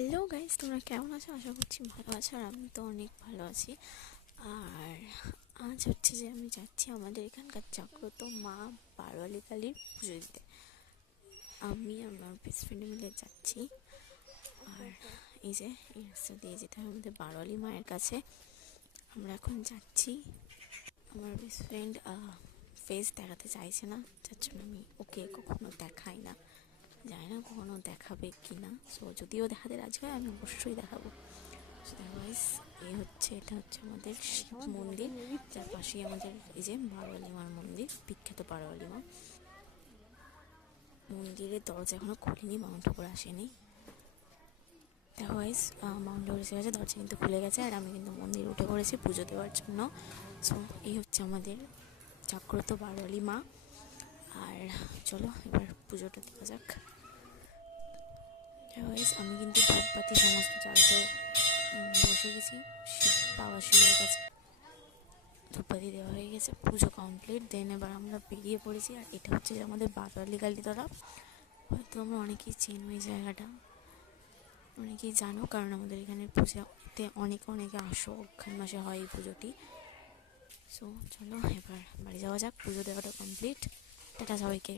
Hello guys, তোমরা কেমন আছো? আশা করছি ভালো আছো। আর আমি তো অনেক ভালো আছি। আর আজ হচ্ছে যে আমি যাচ্ছি আমাদের এখানকার জাগ্রত মা বারোয়ালি কালীর পুজো দিতে। আমি আমার বেস্ট ফ্রেন্ড মিলে যাচ্ছি। আর এই যে এই রাস্তা দিয়ে যেতে হবে আমাদের বারোয়ালি মায়ের কাছে। আমরা এখন যাচ্ছি। আমার বেস্ট ফ্রেন্ড ফেস দেখাতে চাইছে না, যার জন্য আমি ওকে কখনো দেখাই না। জানি না কখনো দেখাবে কি না। সো যদিও দেখাতে রাজি হয় আমি অবশ্যই দেখাবো। এটা হচ্ছে আমাদের শিব মন্দির, যার পাশেই আমাদের এই যে বারোয়ালি মার মন্দির, বিখ্যাত বারোয়ালি মা। মন্দিরের দরজা এখনো খুলেনি, মাউন্ট উপর আসেনি। দেখো গাইস, মাউন্ট এসে গেছে, দরজা কিন্তু খুলে গেছে। আর আমি কিন্তু মন্দির উঠে পড়েছি পুজো দেওয়ার জন্য। সো এই হচ্ছে আমাদের জাগ্রত বারোয়ালি মা। আর চলো এবার পুজোটা দেওয়া যাক। গাইস, আমি কিন্তু ধূপবাতি সমস্ত জ্বালাতে বসে গেছি বাবা শিবের কাছে। ধূপবাতি দেওয়া হয়ে গেছে, পুজো কমপ্লিট। দেন এবার আমরা বেরিয়ে পড়েছি। আর এটা হচ্ছে যে আমাদের বারোয়ালি কালীতলা। হয়তো আমরা অনেকেই চেন ওই জায়গাটা, অনেকেই জানো, কারণ আমাদের এখানে পুজোতে অনেকে আসো। অঘ্রান মাসে হয় এই পুজোটি। সো চলো এবার বাড়ি যাওয়া যাক, পুজো দেওয়াটা কমপ্লিট। টাটা সবাইকে।